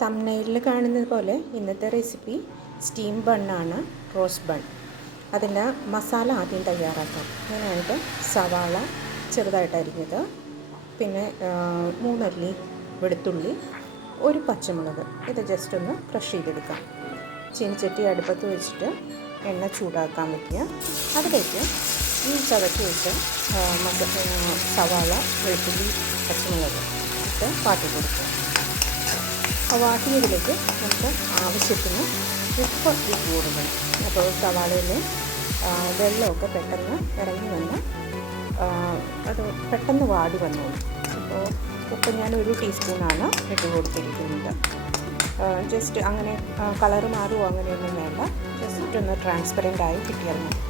തംബ്നെയിലിൽ കാണുന്നത് പോലെ ഇന്നത്തെ റെസിപ്പി സ്റ്റീം ബണ്ണാണ്, റോസ്റ്റ് ബൺ. അതിൻ്റെ മസാല ആദ്യം തയ്യാറാക്കാം. അതിനായിട്ട് സവാള ചെറുതായിട്ട് അരിഞ്ഞത്, പിന്നെ 3 അല്ലി വെളുത്തുള്ളി, ഒരു പച്ചമുളക്, ഇത് ജസ്റ്റ് ഒന്ന് ക്രഷ് ചെയ്തെടുക്കാം. ചീനിച്ചട്ടി അടുപ്പത്ത് വെച്ചിട്ട് എണ്ണ ചൂടാക്കാൻ വയ്ക്കുക. അതിലേക്ക് ഈ ചതച്ച് വെച്ച സവാള, വെളുത്തുള്ളി, പച്ചമുളക് ഇട്ട് വാട്ടി കൊടുക്കുക. വാട്ടിയതിലേക്ക് നമുക്ക് ആവശ്യത്തിന് ഉപ്പ് ഇട്ട് കൊടുക്കണം. അപ്പോൾ സവാളയിൽ വെള്ളമൊക്കെ പെട്ടെന്ന് ഇറങ്ങി വന്ന് അത് പെട്ടെന്ന് വാടി വന്നോളും. അപ്പോൾ ഉപ്പ് ഞാൻ 1 ടീസ്പൂണാണ് ഇട്ട് കൊടുത്തിരിക്കുന്നത്. ജസ്റ്റ് അങ്ങനെ കളറ് മാറുമോ അങ്ങനെയൊന്നും വേണ്ട, ജസ്റ്റ് ഒന്ന് ട്രാൻസ്പെറൻ്റായി കിട്ടിയാൽ മതി.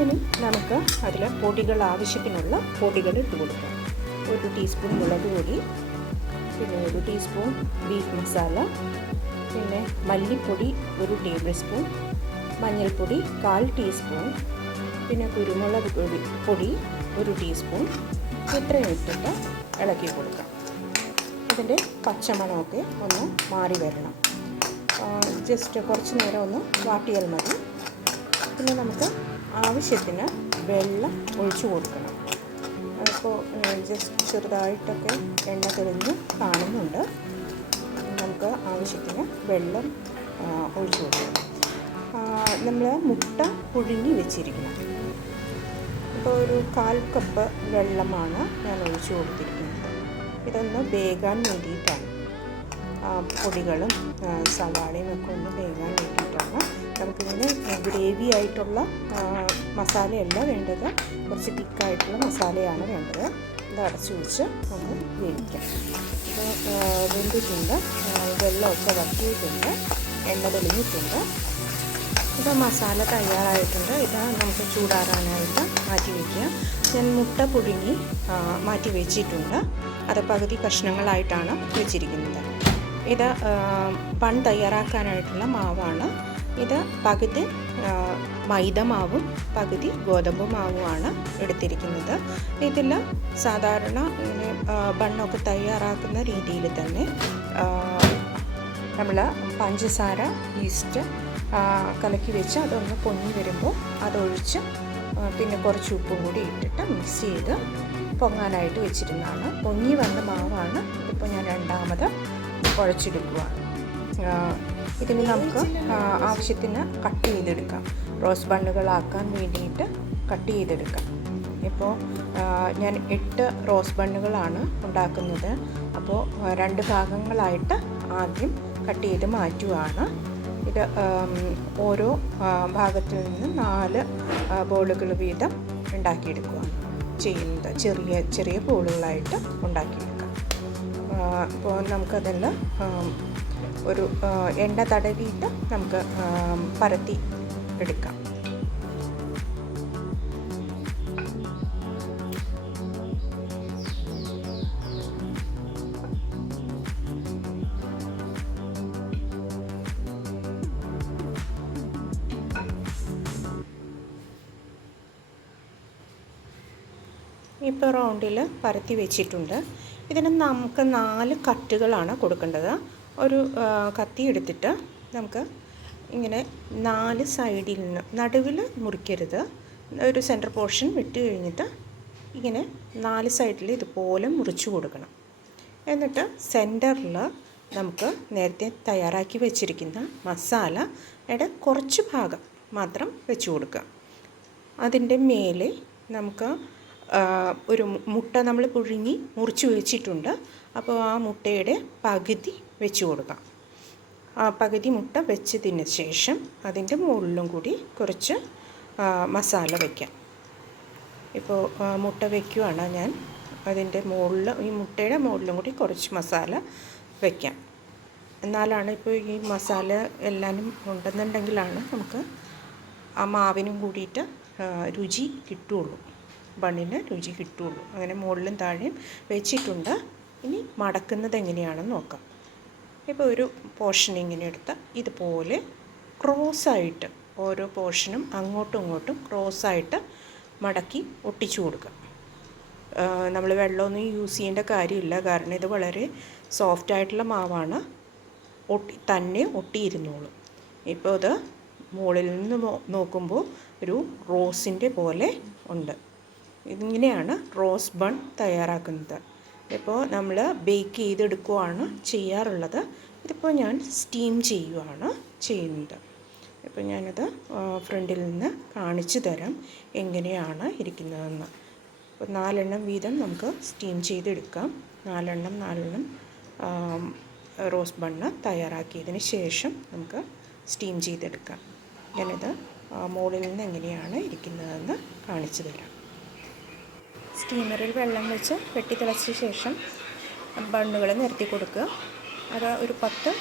ഇനി നമുക്ക് അതിൽ പൊടികൾ, ആവശ്യത്തിനുള്ള പൊടികൾ ഇട്ട് കൊടുക്കാം. 1 ടീസ്പൂൺ മുളക് പൊടി, പിന്നെ 1 ടീസ്പൂൺ ബീഫ് മസാല, പിന്നെ മല്ലിപ്പൊടി 1 ടേബിൾ സ്പൂൺ, മഞ്ഞൾപ്പൊടി 1/4 ടീസ്പൂൺ, പിന്നെ കുരുമുളക് പൊടി 1 ടീസ്പൂൺ. ഇത്രയും ഇട്ടിട്ട് ഇളക്കി കൊടുക്കാം. ഇതിൻ്റെ പച്ചമണമൊക്കെ ഒന്ന് മാറി വരണം. ജസ്റ്റ് കുറച്ച് നേരം ഒന്ന് വാട്ടിയാൽ മതി. പിന്നെ നമുക്ക് ആവശ്യത്തിന് വെള്ളം ഒഴിച്ചു കൊടുക്കണം. അപ്പോൾ ജസ്റ്റ് ചെറുതായിട്ടൊക്കെ എണ്ണ തെളിഞ്ഞ് കാണുന്നുണ്ട്. നമുക്ക് ആവശ്യത്തിന് വെള്ളം ഒഴിച്ചു കൊടുക്കണം. നമ്മൾ മുട്ട പുഴുങ്ങി വെച്ചിരിക്കണം. ഇപ്പോൾ ഒരു 1/4 കപ്പ് വെള്ളമാണ് ഞാൻ ഒഴിച്ചു കൊടുത്തിരിക്കുന്നത്. ഇതൊന്ന് വേകാൻ വേണ്ടിയിട്ടാണ്, പൊടികളും സവാളയും ഒക്കെ ഒന്ന് വേകാൻ വേണ്ടിയിട്ടാണ്. നമുക്കിങ്ങനെ ഗ്രേവി ആയിട്ടുള്ള മസാലയല്ല വേണ്ടത്, കുറച്ച് തിക്കായിട്ടുള്ള മസാലയാണ് വേണ്ടത്. ഇത് അടച്ചു വെച്ച് നമുക്ക് വേവിക്കാം. ഇത് വെന്തിട്ടുണ്ട്, വെള്ളമൊക്കെ വറ്റിയിട്ടുണ്ട്, എണ്ണ തെളിഞ്ഞിട്ടുണ്ട്. ഇപ്പോൾ മസാല തയ്യാറായിട്ടുണ്ട്. ഇത് നമുക്ക് ചൂടാറാനായിട്ട് മാറ്റി വയ്ക്കുക. ഞാൻ മുട്ട പുഴുങ്ങി മാറ്റി വെച്ചിട്ടുണ്ട്. അത് പകുതി കഷ്ണങ്ങളായിട്ടാണ് വെച്ചിരിക്കുന്നത്. ഇത് ബൺ തയ്യാറാക്കാനായിട്ടുള്ള മാവാണ്. ഇത് പകുതി മൈദ മാവും പകുതി ഗോതമ്പ് മാവുമാണ് എടുത്തിരിക്കുന്നത്. ഇതിൽ സാധാരണ ഇങ്ങനെ ബണ്ണൊക്കെ തയ്യാറാക്കുന്ന രീതിയിൽ തന്നെ നമ്മൾ പഞ്ചസാര, ഈസ്റ്റ് കലക്കി വെച്ച് അതൊന്ന് പൊങ്ങി വരുമ്പോൾ അതൊഴിച്ച് പിന്നെ കുറച്ച് ഉപ്പും കൂടി ഇട്ടിട്ട് മിക്സ് ചെയ്ത് പൊങ്ങാനായിട്ട് വെച്ചിരുന്നതാണ്. പൊങ്ങി വന്ന മാവാണ് ഇപ്പോൾ ഞാൻ രണ്ടാമത് കുഴച്ചെടുക്കുകയാണ്. ഇതിന് നമുക്ക് ആവശ്യത്തിന് കട്ട് ചെയ്തെടുക്കാം. റോസ്റ്റ് ബണ്ണുകളാക്കാൻ വേണ്ടിയിട്ട് കട്ട് ചെയ്തെടുക്കാം. ഇപ്പോൾ ഞാൻ 8 റോസ്റ്റ് ബണ്ണുകളാണ് ഉണ്ടാക്കുന്നത്. അപ്പോൾ 2 ഭാഗങ്ങളായിട്ട് ആദ്യം കട്ട് ചെയ്ത് മാറ്റുകയാണ്. ഇത് ഓരോ ഭാഗത്തിൽ നിന്ന് 4 ബോളുകൾ വീതം ഉണ്ടാക്കിയെടുക്കുകയാണ് ചെയ്യുന്നത്. ചെറിയ ചെറിയ ബോളുകളായിട്ട് ഉണ്ടാക്കിയെടുക്കാം. അപ്പോൾ നമുക്കതെല്ലാം ഒരു എണ്ണ തടവിയിട്ട് നമുക്ക് പരത്തി എടുക്കാം. ഇപ്പോൾ റൗണ്ടിൽ പരത്തി വെച്ചിട്ടുണ്ട്. ഇതിന് നമുക്ക് 4 കട്ടുകളാണ് കൊടുക്കേണ്ടത്. ഒരു കത്തി എടുത്തിട്ട് നമുക്ക് ഇങ്ങനെ 4 സൈഡിൽ നിന്ന്, നടുവിൽ മുറിക്കരുത്, ഒരു സെൻറ്റർ പോർഷൻ വിട്ട് കഴിഞ്ഞിട്ട് ഇങ്ങനെ 4 സൈഡിൽ ഇതുപോലെ മുറിച്ച് കൊടുക്കണം. എന്നിട്ട് സെൻറ്ററിൽ നമുക്ക് നേരത്തെ തയ്യാറാക്കി വെച്ചിരിക്കുന്ന മസാലയുടെ കുറച്ച് ഭാഗം മാത്രം വെച്ച് കൊടുക്കുക. അതിൻ്റെ മേലെ നമുക്ക് ഒരു മുട്ട നമ്മൾ പുഴുങ്ങി മുറിച്ച് വെച്ചിട്ടുണ്ട്. അപ്പോൾ ആ മുട്ടയുടെ പകുതി വെച്ച് കൊടുക്കാം. ആ പകുതി മുട്ട വെച്ചതിന് ശേഷം അതിൻ്റെ മുകളിലും കൂടി കുറച്ച് മസാല വയ്ക്കാം. ഇപ്പോൾ മുട്ട വയ്ക്കുകയാണ് ഞാൻ. അതിൻ്റെ മുകളിൽ, ഈ മുട്ടയുടെ മുകളിലും കൂടി കുറച്ച് മസാല വയ്ക്കാം. എന്നാലാണ് ഇപ്പോൾ ഈ മസാല എല്ലാനും ഉണ്ടെന്നുണ്ടെങ്കിലാണ് നമുക്ക് ആ മാവിനും കൂടിയിട്ട് രുചി കിട്ടുകയുള്ളൂ, ബണ്ണിന് രുചി കിട്ടുകയുള്ളൂ. അങ്ങനെ മുകളിലും താഴെയും വെച്ചിട്ടുണ്ട്. ഇനി മടക്കുന്നത് എങ്ങനെയാണെന്ന് നോക്കാം. ഇപ്പോൾ ഒരു പോർഷൻ ഇങ്ങനെ എടുത്ത് ഇതുപോലെ ക്രോസായിട്ട് ഓരോ പോർഷനും അങ്ങോട്ടും ഇങ്ങോട്ടും ക്രോസായിട്ട് മടക്കി ഒട്ടിച്ചു കൊടുക്കുക. നമ്മൾ വെള്ളമൊന്നും യൂസ് ചെയ്യേണ്ട കാര്യമില്ല, കാരണം ഇത് വളരെ സോഫ്റ്റായിട്ടുള്ള മാവാണ്. തന്നെ ഒട്ടിയിരുന്നോളും. ഇപ്പോൾ ഇത് മുകളിൽ നിന്ന് നോക്കുമ്പോൾ ഒരു റോസിൻ്റെ പോലെ ഉണ്ട്. ഇതിങ്ങനെയാണ് റോസ് ബൺ തയ്യാറാക്കുന്നത്. ഇപ്പോൾ നമ്മൾ ബേക്ക് ചെയ്തെടുക്കുകയാണ് ചെയ്യാറുള്ളത്. ഇതിപ്പോൾ ഞാൻ സ്റ്റീം ചെയ്യുകയാണ് ചെയ്യുന്നത്. ഇപ്പോൾ ഞാനത് ഫ്രണ്ടിൽ നിന്ന് കാണിച്ചു തരാം എങ്ങനെയാണ് ഇരിക്കുന്നതെന്ന്. അപ്പോൾ 4 എണ്ണം വീതം നമുക്ക് സ്റ്റീം ചെയ്തെടുക്കാം. 4 എണ്ണം റോസ് ബണ്ണ് തയ്യാറാക്കിയതിന് ശേഷം നമുക്ക് സ്റ്റീം ചെയ്തെടുക്കാം. ഞാനിത് മുകളിൽ നിന്ന് എങ്ങനെയാണ് ഇരിക്കുന്നതെന്ന് കാണിച്ചു തരാം. സ്റ്റീമറിൽ വെള്ളം വെച്ച് വെട്ടി തിളച്ച ശേഷം ബണ്ണുകൾ നിരത്തി കൊടുക്കുക. അത് ഒരു 10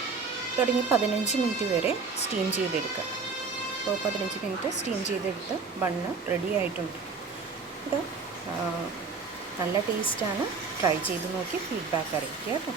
തുടങ്ങി 15 മിനിറ്റ് വരെ സ്റ്റീം ചെയ്തെടുക്കുക. അപ്പോൾ 15 മിനിറ്റ് സ്റ്റീം ചെയ്തെടുത്ത് ബണ്ണ് റെഡി ആയിട്ടുണ്ട്. ഇത് നല്ല ടേസ്റ്റാണ്. ട്രൈ ചെയ്ത് നോക്കി ഫീഡ്ബാക്ക് അറിയിക്കുക കേട്ടോ.